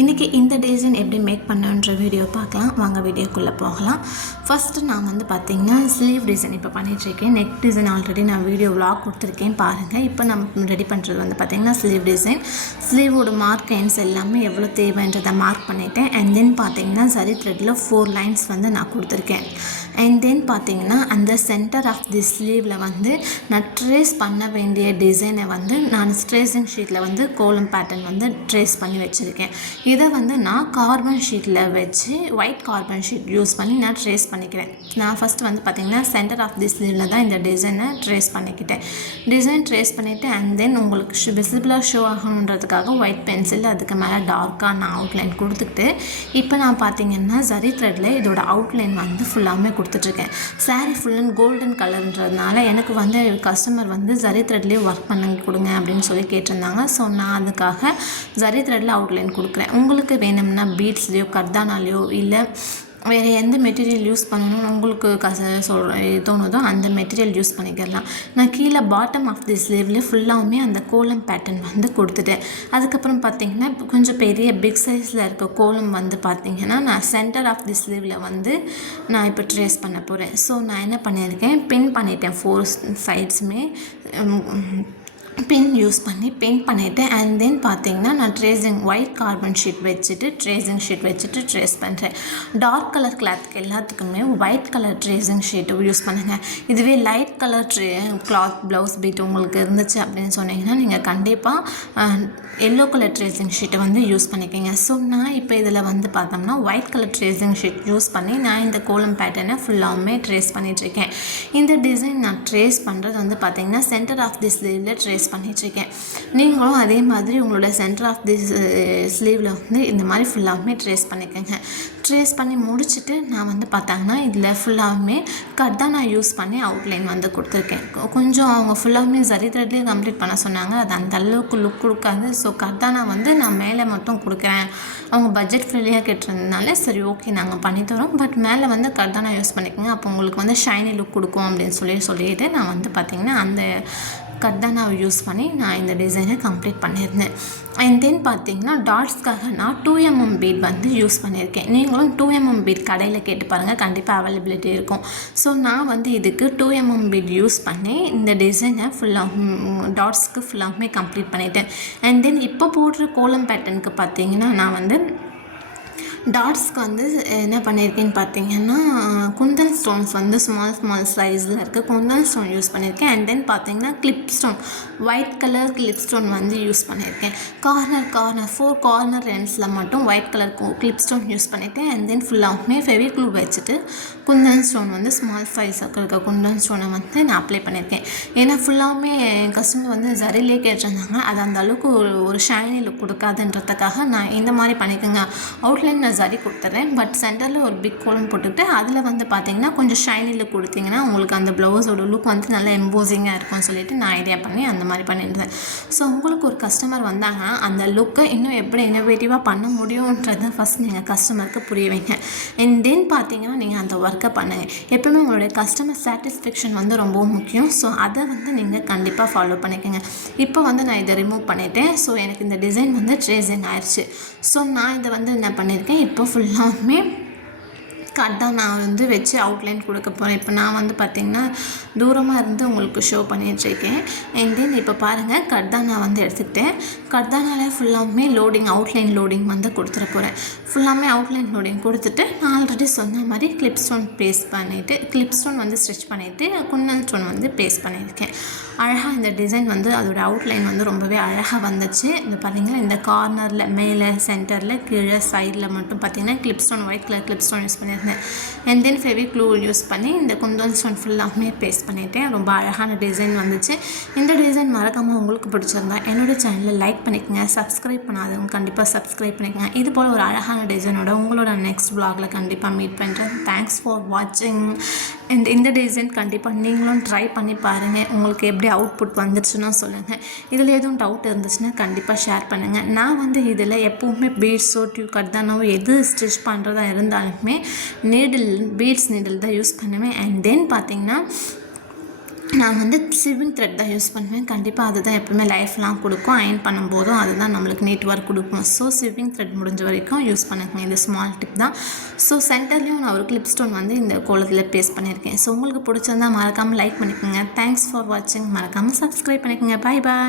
இன்றைக்கி இந்த டிசைன் எப்படி மேக் பண்ணுன்ற வீடியோ பார்க்கலாம். வாங்க வீடியோக்குள்ளே போகலாம். ஃபஸ்ட்டு நான் வந்து பார்த்திங்கன்னா ஸ்லீவ் டிசைன் இப்போ பண்ணிகிட்ருக்கேன். நெக் டிசைன் ஆல்ரெடி நான் வீடியோ விளாக் கொடுத்துருக்கேன் பாருங்கள். இப்போ நம்ம ரெடி பண்ணுறது வந்து பார்த்திங்கன்னா ஸ்லீவ் டிசைன். ஸ்லீவோட மார்க் லைன்ஸ் எல்லாமே எவ்வளோ தேவைன்றதை மார்க் பண்ணிவிட்டேன். அண்ட் தென் பார்த்திங்கன்னா சரி த்ரெட்டில் 4 லைன்ஸ் வந்து நான் கொடுத்துருக்கேன். அண்ட் தென் பார்த்திங்கன்னா அந்த சென்டர் ஆஃப் தி ஸ்லீவில் வந்து நான் ட்ரேஸ் பண்ண வேண்டிய டிசைனை வந்து நான் ட்ரேசிங் ஷீட்டில் வந்து கோலம் பேட்டர்ன் வந்து ட்ரேஸ் பண்ணி வச்சுருக்கேன். இதை வந்து நான் கார்பன் ஷீட்டில் வச்சு ஒயிட் கார்பன் ஷீட் யூஸ் பண்ணி நான் ட்ரேஸ் பண்ணிக்கிறேன். நான் ஃபஸ்ட்டு வந்து பார்த்திங்கன்னா சென்டர் ஆஃப் தி ஸ்லீவில் தான் இந்த டிசைனை ட்ரேஸ் பண்ணிக்கிட்டேன். டிசைன் ட்ரேஸ் பண்ணிவிட்டு அண்ட் தென் உங்களுக்கு விசிபிளாக ஷோ ஆகணுன்றதுக்காக ஒயிட் பென்சில் அதுக்கு மேலே டார்க்காக நான் அவுட்லைன் கொடுத்துக்கிட்டு இப்போ நான் பார்த்திங்கன்னா சரி த்ரெட்டில் இதோட அவுட்லைன் வந்து ஃபுல்லாமே கொடுத்துட்ருக்கேன். சாரீ ஃபுல் அண்ட் கோல்டன் கலர்ன்றதுனால எனக்கு வந்து கஸ்டமர் வந்து சரி த்ரெட்லேயே ஒர்க் பண்ணி கொடுங்க அப்படின்னு சொல்லி கேட்டிருந்தாங்க. ஸோ நான் அதுக்காக சரி த்ரெட்டில் அவுட்லைன் கொடுக்குறேன். உங்களுக்கு வேணும்னா பீட்ஸ்லேயோ கர்தானாலேயோ இல்லை வேறு எந்த மெட்டீரியல் யூஸ் பண்ணணும்னு உங்களுக்கு தோணுதோ அந்த மெட்டீரியல் யூஸ் பண்ணிக்கலாம். நான் கீழே பாட்டம் ஆஃப் தி ஸ்லீவ்லேயே ஃபுல்லாகவுமே அந்த கோலம் பேட்டர்ன் வந்து கொடுத்துட்டேன். அதுக்கப்புறம் பார்த்திங்கன்னா கொஞ்சம் பெரிய பிக் சைஸில் இருக்க கோலம் வந்து பார்த்திங்கன்னா நான் சென்டர் ஆஃப் தி ஸ்லீவில் வந்து நான் இப்போ ட்ரேஸ் பண்ண போகிறேன். ஸோ நான் என்ன பண்ணியிருக்கேன், பின் பண்ணிட்டேன். 4 சைட்ஸுமே பின் யூஸ் பண்ணி பெயிண்ட் பண்ணிவிட்டேன். அண்ட் தென் பார்த்திங்கன்னா நான் ட்ரேசிங் ஒயிட் கார்பன் ஷீட் வச்சுட்டு ட்ரேஸ் பண்ணுறேன். டார்க் கலர் கிளாத்துக்கு எல்லாத்துக்குமே white colour tracing sheet use பண்ணுங்கள். இதுவே light colour cloth blouse piece உங்களுக்கு இருந்துச்சு அப்படின்னு சொன்னீங்கன்னா நீங்கள் கண்டிப்பாக எல்லோ கலர் ட்ரேசிங் ஷீட்டை வந்து யூஸ் பண்ணிக்கோங்க. ஸோ நான் இப்போ இதில் வந்து பார்த்தோம்னா white colour tracing sheet use பண்ணி நான் இந்த கோலம் பேட்டர்னை ஃபுல்லாகவுமே ட்ரேஸ் பண்ணிகிட்ருக்கேன். இந்த டிசைன் நான் ட்ரேஸ் பண்ணுறது வந்து பார்த்திங்கன்னா சென்டர் ஆஃப் தி ஸ்லீவில் ட்ரேஸ் பண்ணிகிட்ருக்கேன். நீங்களும் அதே மாதிரி உங்களோட சென்டர் ஆஃப் தி ஸ்லீவில் வந்து இந்த மாதிரி ஃபுல்லாகவுமே ட்ரேஸ் பண்ணிக்கோங்க. ட்ரேஸ் பண்ணி முடிச்சுட்டு நான் வந்து பார்த்தாங்கன்னா இதில் ஃபுல்லாகவுமே கர்தானா யூஸ் பண்ணி அவுட்லைன் வந்து கொடுத்துருக்கேன். கொஞ்சம் அவங்க ஃபுல்லாகவுமே சரி த்ரெட்லேயே கம்ப்ளீட் பண்ண சொன்னாங்க. அது அந்த அளவுக்கு லுக் கொடுக்காது. ஸோ கர்தானா வந்து நான் மேலே மட்டும் கொடுக்குறேன். அவங்க பட்ஜெட் ஃப்ரெண்ட்லியாக கேட்டிருந்ததுனால சரி ஓகே நாங்கள் பண்ணித்தரோம், பட் மேலே வந்து கர்தானா யூஸ் பண்ணிக்கோங்க, அப்போ உங்களுக்கு வந்து ஷைனி லுக் கொடுக்கும் அப்படின்னு சொல்லிட்டு நான் வந்து பார்த்திங்கன்னா அந்த கர்தானாவை யூஸ் பண்ணி நான் இந்த டிசைனை கம்ப்ளீட் பண்ணியிருந்தேன். அண்ட் தென் பார்த்திங்கன்னா டாட்ஸ்க்காக நான் 2mm பீட் வந்து யூஸ் பண்ணியிருக்கேன். நீங்களும் 2mm பீட் கடையில் கேட்டு பாருங்கள், கண்டிப்பாக அவைலபிலிட்டி இருக்கும். ஸோ நான் வந்து இதுக்கு 2mm பீட் யூஸ் பண்ணி இந்த டிசைனை ஃபுல்லாக டாட்ஸ்க்கு ஃபுல்லாகவுமே கம்ப்ளீட் பண்ணிட்டேன். அண்ட் தென் இப்போ போடுற கோலம் பேட்டர்னுக்கு பார்த்திங்கன்னா நான் வந்து டாட்ஸ்க்கு வந்து என்ன பண்ணியிருக்கேன்னு பார்த்தீங்கன்னா குந்தன் ஸ்டோன்ஸ் வந்து ஸ்மால் சைஸில் இருக்குது குந்தன் ஸ்டோன் யூஸ் பண்ணியிருக்கேன். அண்ட் தென் பார்த்தீங்கன்னா clip stone white colour clip stone வந்து யூஸ் பண்ணியிருக்கேன். கார்னர் 4 கார்னர் எண்ட்ஸில் மட்டும் white colour clip stone use பண்ணியிருக்கேன். அண்ட் தென் ஃபுல்லாகவுமே ஃபெவிக்ளூ வச்சுட்டு குந்தன் ஸ்டோன் வந்து ஸ்மால் சைஸாக இருக்க குந்தன் ஸ்டோனை வந்து நான் அப்ளை பண்ணியிருக்கேன். ஏன்னா ஃபுல்லாகவுமே என் கஸ்டமர் வந்து ஜரிலே கேட்டிருந்தாங்க. அது அந்த அளவுக்கு ஒரு ஷைனி லுக் கொடுக்காதுன்றதுக்காக நான் இந்த மாதிரி பண்ணிக்கோங்க, அவுட்லைன் சரி கொடுத்துட்றேன், பட் சென்டரில் ஒரு பிக் கோலம் போட்டுட்டு அதில் வந்து பார்த்திங்கன்னா கொஞ்சம் ஷைனில் கொடுத்திங்கன்னா உங்களுக்கு அந்த ப்ளவுஸோட லுக் வந்து நல்லா எம்போசிங்காக இருக்கும்னு சொல்லிட்டு நான் ஐடியா பண்ணி அந்த மாதிரி பண்ணியிருந்தேன். ஸோ உங்களுக்கு ஒரு கஸ்டமர் வந்தாங்கன்னா அந்த லுக்கை இன்னும் எப்படி இன்னோவேட்டிவாக பண்ண முடியுன்றதை ஃபஸ்ட் நீங்கள் கஸ்டமருக்கு புரிய வைங்க. அண்ட் தென் பார்த்திங்கன்னா நீங்கள் அந்த ஒர்க்கை பண்ணுங்கள். எப்பவுமே உங்களுடைய கஸ்டமர் சாட்டிஸ்ஃபேக்ஷன் வந்து ரொம்ப முக்கியம். ஸோ அதை வந்து நீங்கள் கண்டிப்பாக ஃபாலோ பண்ணிக்கோங்க. இப்போ வந்து நான் இதை ரிமூவ் பண்ணிவிட்டேன். ஸோ எனக்கு இந்த டிசைன் வந்து ட்ரேசிங் ஆயிடுச்சு. ஸோ நான் இதை வந்து என்ன பண்ணியிருக்கேன், இப்போ ஃபுல்லாகவுமே கர்தானா வந்து வச்சு அவுட்லைன் கொடுக்க போகிறேன். இப்போ நான் வந்து பார்த்திங்கன்னா தூரமாக இருந்து உங்களுக்கு ஷோ பண்ணிகிட்ருக்கேன். அண்ட் தென் இப்போ பாருங்கள் கர்தானா வந்து எடுத்துக்கிட்டேன். கர்தானாவில் ஃபுல்லாகவுமே அவுட்லைன் லோடிங் வந்து கொடுத்துட போகிறேன். ஃபுல்லாகவுமே அவுட்லைன் லோடிங் கொடுத்துட்டு நான் ஆல்ரெடி சொன்ன மாதிரி கிளிப் ஸ்டோன் பேஸ்ட் பண்ணிவிட்டு கிளிப் ஸ்டோன் வந்து ஸ்டிச் பண்ணிவிட்டு குந்தன் ஸ்டோன் வந்து பேஸ்ட் பண்ணியிருக்கேன். அழகாக இந்த டிசைன் வந்து அதோட அவுட்லைன் வந்து ரொம்பவே அழகாக வந்துச்சு. இந்த பார்த்திங்கன்னா இந்த கார்னரில் மேலே சென்டரில் கீழே சைடில் மட்டும் பார்த்திங்கன்னா clip stone white colour clip stone use பண்ணியிருந்தேன். அண்ட் தென் ஃபெவிக்ளூ யூஸ் பண்ணி இந்த குந்தன் ஸ்டோன் ஃபுல்லாகவுமே பேஸ்ட் பண்ணிவிட்டேன். ரொம்ப அழகான டிசைன் வந்துச்சு. இந்த டிசைன் மறக்காமல் உங்களுக்கு பிடிச்சிருந்தா என்னோடய சேனலில் லைக் பண்ணிக்கோங்க. சப்ஸ்கிரைப் பண்ணாதவங்க கண்டிப்பாக சப்ஸ்கிரைப் பண்ணிக்கோங்க. இது போல் ஒரு அழகான டிசைனோட உங்களோட நெக்ஸ்ட் வ்ளாகில் கண்டிப்பாக மீட் பண்ணுறேன். தேங்க்ஸ் ஃபார் வாட்சிங். அண்ட் இந்த டிசைன் கண்டிப்பாக நீங்களும் ட்ரை பண்ணி பாருங்கள். உங்களுக்கு எப்படி அவுட்புட் வந்துச்சுன்னா சொல்லுங்கள். இதில் எதுவும் டவுட் இருந்துச்சுன்னா கண்டிப்பாக ஷேர் பண்ணுங்கள். நான் வந்து இதில் எப்போவுமே பீட்ஸோ கர்தானாவோ எது ஸ்டிச் பண்ணுறதா இருந்தாலுமே பீட்ஸ் நீடில் தான் யூஸ் பண்ணுவேன். அண்ட் தென் பார்த்திங்கன்னா நான் வந்து சிவிங் த்ரெட் தான் யூஸ் பண்ணுவேன். கண்டிப்பாக அதுதான் எப்பவுமே லைஃப்லாம் கொடுக்கும். அயர்ன் பண்ணும்போதும் அதுதான் நம்மளுக்கு நீட் ஒர்க் கொடுக்கும். ஸோ சிவிங் த்ரெட் முடிஞ்ச வரைக்கும் யூஸ் பண்ணுங்க. இது ஸ்மால் டிப் தான். ஸோ சென்டர்லேயும் நான் ஒரு கிளிப் ஸ்டோன் வந்து இந்த கோலத்தில் பேஸ்ட் பண்ணியிருக்கேன். ஸோ உங்களுக்கு பிடிச்சிருந்தா மறக்காமல் லைக் பண்ணிக்கோங்க. தேங்க்ஸ் ஃபார் வாட்சிங். மறக்காமல் சப்ஸ்கிரைப் பண்ணிக்கோங்க. Bye bye.